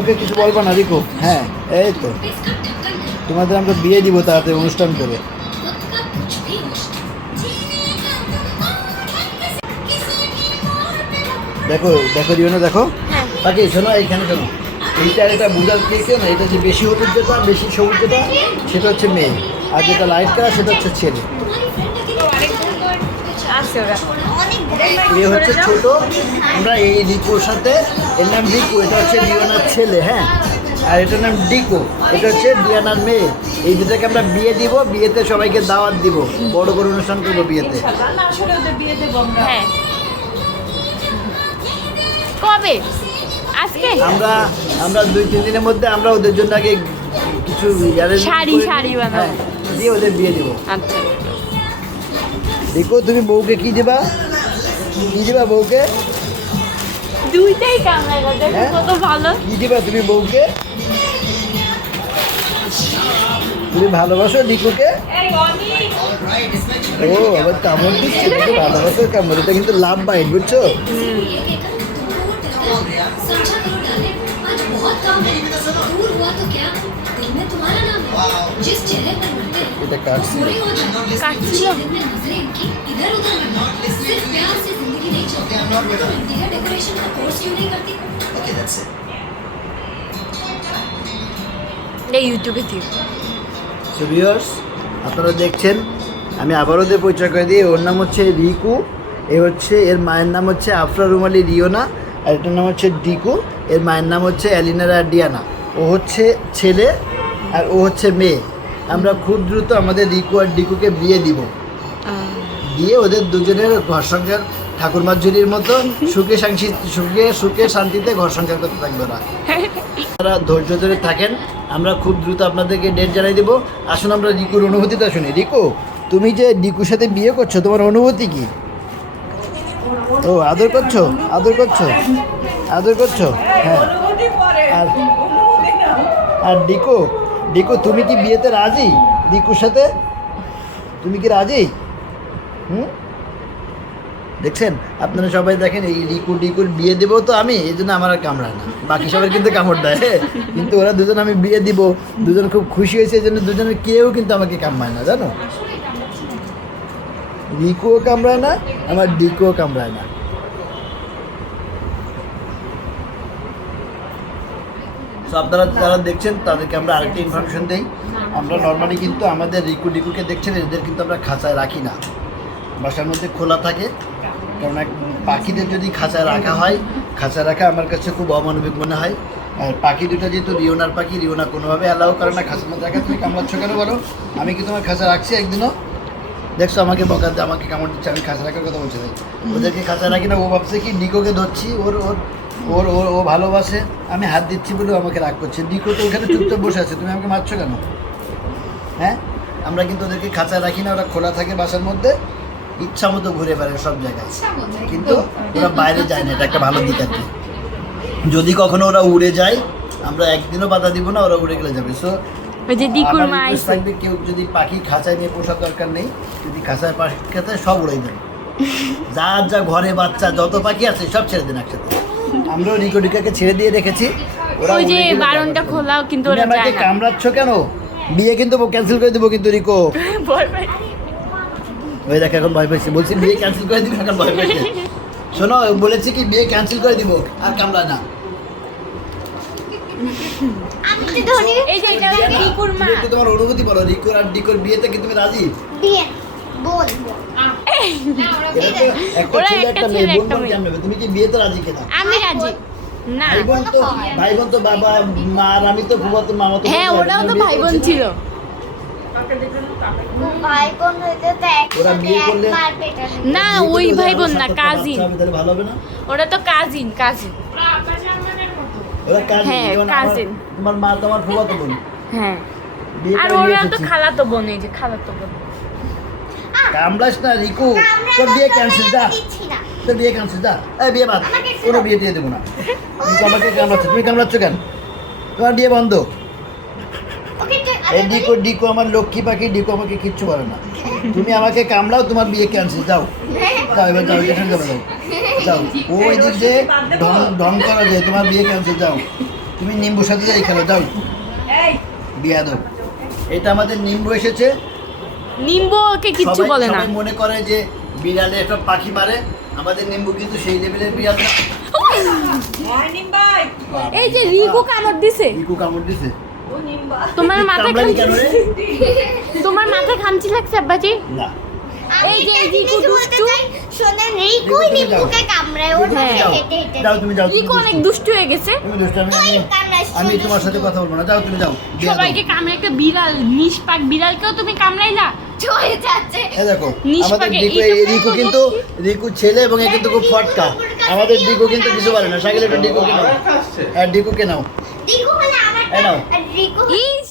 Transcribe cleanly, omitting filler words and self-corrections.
ওকে কিছু বলবো না রিকো? হ্যাঁ, এই তো তোমাদের আমরা বিয়ে দিব তাড়াতাড়ি অনুষ্ঠান করে। দেখো দেখো দিও না, দেখো বাকি শোনো, এইখানে শোনো, এইটার এটা বুঝার কেউ না, এটা যে বেশি হলুদ যেটা, বেশি সবুজ যেটা, সেটা হচ্ছে মেয়ে, আর যেটা লাইট কালার সেটা হচ্ছে ছেলে। এ হচ্ছে ছোট, আমরা এই রিকোর সাথে, এর নাম রিকো, এটা হচ্ছে ডিয়ানার ছেলে, হ্যাঁ, আর এটার নাম ডিকো, এটা হচ্ছে ডিয়ানার মেয়ে। এই দুটাকে আমরা বিয়ে দিব, বিয়েতে সবাইকে দাওয়াত দিব, বড় করে অনুষ্ঠান করবো বিয়েতে। হ্যাঁ, কবে? আজকে আমরা 2-3 দিনের মধ্যে আমরা ওদের জন্য আগে কিছু শাড়ি বানাবো, দিয়ে ওদের বিয়ে দিব। আচ্ছা, দেখো তুমি বউকে কি দেবা, কি দেবা বউকে? দুইটাই কামড়ায় গেছে, কত ভালো। কি দেবা তুমি বউকে? তুমি ভালোবাসো লিকুকে? ও আবার কামড় দিচ্ছে, ভালোবাসার কামড়, এটা কিন্তু লাভ বাইট, বুঝছো? এটা কাটছিল। ইউটিউবে দিও। সো ভিউয়ার্স, আপনারা দেখছেন, আমি আবারও ওদের পরিচয় করে দিই। ওর নাম হচ্ছে রিকু, এ হচ্ছে, এর মায়ের নাম হচ্ছে আফরা রুমালি রিওনা, আর এটার নাম হচ্ছে ডিকু, এর মায়ের নাম হচ্ছে অ্যালিনারা ডিয়ানা। ও হচ্ছে ছেলে আর ও হচ্ছে মেয়ে। আমরা খুব দ্রুত আমাদের রিকু আর ডিকুকে বিয়ে দিব, দিয়ে ওদের দুজনের ঘর সংসার ঠাকুরমার ঝুলির মতো সুখে শান্তিতে ঘর সংসার করতে থাকবে ওরা। আপনারা ধৈর্য ধরে থাকেন, আমরা খুব দ্রুত আপনাদেরকে ডেট জানাই দেবো। আসুন আমরা রিকুর অনুভূতিটা শুনি। রিকু, তুমি যে ডিকুর সাথে বিয়ে করছো, তোমার অনুভূতি কি? ও আদর করছো, আদর করছো, আদর করছো, হ্যাঁ। আর ডিকো, তুমি কি বিয়েতে রাজি ডিকুর সাথে? তুমি কি রাজি? দেখছেন, আপনারা সবাই দেখেন, এই ডিকুর বিয়ে দেবো তো আমি, এই জন্য আমার আর কামড়ায় না, বাকি সবাই কিন্তু কামড় দেয়, কিন্তু ওরা দুজন, আমি বিয়ে দিব, দুজন খুব খুশি হয়েছে, এই জন্য দুজনের কেউ কিন্তু আমাকে কামড়ায় না, জানো? রিকুও কামড়ায় না, আমার ডিকুও কামড়ায় না। তো আপনারা যারা দেখছেন তাদেরকে আমরা আরেকটা ইনফরমেশন দিই। আমরা নর্মালি কিন্তু আমাদের ডিকুকে দেখছেন, এদের কিন্তু আমরা খাঁচায় রাখি না, বাসার মধ্যে খোলা থাকে। কারণ পাখিদের যদি খাঁচায় রাখা হয়, খাঁচায় রাখা আমার কাছে খুব অমানবিক মনে হয়। আর পাখি দুটো যেহেতু রিওনার পাখি, রিওনা কোনোভাবে অ্যালাউ করে না খাঁচার মধ্যে রাখা। তুমি কামড়াচ্ছ কেন বলো? আমি কি তোমার খাঁচা রাখছি একদিনও? দেখছো আমাকে বকা দিয়ে আমাকে কামড় দিচ্ছে, আমি খাঁচা রাখার কথা বলছি। ওদেরকে খাঁচা রাখি না, ও ভাবছে কি ডিকোকে ধরছি, ও ভালোবাসে, আমি হাত দিচ্ছি বলেও আমাকে রাগ করছে। ডিকো তো ওখানে চুপচাপ বসে আছে, তুমি আমাকে মারছো কেন? হ্যাঁ, আমরা কিন্তু ওদেরকে খাঁচায় রাখি না, ওরা খোলা থাকে বাসার মধ্যে, ইচ্ছা মতো ঘুরে বেড়ায় সব জায়গায়, কিন্তু ওরা বাইরে যায় না, এটা একটা ভালো দিক আর কি। যদি কখনো ওরা উড়ে যায়, আমরা একদিনও বাধা দিব না, ওরা উড়ে গেলে যাবে। সো থাকবে, কেউ যদি পাখি খাঁচায় নিয়ে পোষার দরকার নেই, যদি খাঁচায় পাখি খাঁচায় সব উড়াই দেন, যা ঘরে বাচ্চা যত পাখি আছে সব ছেড়ে দেন একসাথে। আমরাও রিকোডিকাকে ছেড়ে দিয়ে রেখেছি, ওরা বারণটা খোলাও, কিন্তু ওরা আমাকে কামড়াচ্ছ কেন? বিয়ে কিন্তু ক্যান্সেল করে দেবো কিন্তু রিকো। ওই দেখ এখন ভয় পাইছে, বলছি বিয়ে ক্যান্সেল করে দিব, এখন ভয় পাইছে। শোনো, বলেছি কি বিয়ে ক্যান্সেল করে দিব, আর কামড়া না। তোমার অনুভূতি বলো, রিকোর আর ডিকোর বিয়েতে কি তুমি রাজি? তুমি কি বিয়েতে রাজি কিনা? আমি রাজি। না, ভাই বোন তো বাবা মা আর আমি তো ফুফাতো মামা তো। হ্যাঁ, ওরাও তো ভাই বোন ছিল। ভাই বোন হইতে তো ওরা বিয়ে করলে না, ওই ভাই বোন না, কাজিন। তাহলে ভালো হবে না? ওরা তো কাজিন। ওরা কাজিন, হ্যাঁ, কাজিন। তোমার মা তোমার ফুফাতো বোন। হ্যাঁ, আর ওরা তো খালাতো বোন, এই যে খালাতো বোন। কামড়াস না রিকু, তোর বিয়ে ক্যান্সেল, যা তোর বিয়ে ক্যান্সেল, যা। এই বিয়ে বাদ, কোনো বিয়ে দিয়ে দেবো না। আমাকে কামড়াচ্ছ, তুমি কামড়াচ্ছ কেন? তোমার বিয়ে বন্ধ। এই ডিকো আমার লক্ষ্মী পাখি, ডিকো আমাকে কিচ্ছু বলে না। তুমি আমাকে কামড়াও, তোমার বিয়ে ক্যান্সেল, যাও এবার যাও, এখানে যাও, ওই দিক দিয়ে ঢং করা যায়, তোমার বিয়ে ক্যান্সেল, যাও। তুমি নিম্বুর সাথে যাই খেলো যাও বিয়াদব। এটা আমাদের নিম্বু এসেছে। নিম্বু ওকে কিচ্ছু সবাই বলে না। সবাই মনে করে যে বিড়ালে একটা পাখি মারে, আমাদের নিম্বু কিন্তু সেই লেভেলের বিড়াল না। এই যে রিকু কামড় দিছে। রিকু কামড় দিছে। তোমার মাথায় কামড়ালি কেন রে? তোমার মাথায় খামচি লাগছে আব্বাজি? না। এই যে রিকু দুষ্টু। শোনেন রিকুই নিম্বুকে কামড়ায় ওর হ্যাঁ। পাশে হেঁটে হেঁটে যাও তুমি যাও। রিকু অনেক দুষ্টু হয়ে গেছে। তুমি দুষ্ট, কামড়ায়, আমি তোমার সাথে কথা বলবো না, যাও তুমি যাও। বিয়াদব। সবাইকে কামড়ে একটা বিড়াল নিষ্পাক বিড়ালকেও তুমি কামড়াইলা। চলে যাচ্ছে। এই দেখো নিষ্পাকে আমাদের রিকু, এইটুকু রিকু কিন্তু রিকু ছেলে এবং এ কিন্তু খুব ফটকা। আমাদের রিকু কিন্তু কিছু পারে না। সাইকেল একটু রিকুকে নাও। হ্যাঁ রিকুকে নাও। রিকু হলে এই নাও। আমারটা আর রিকু ইস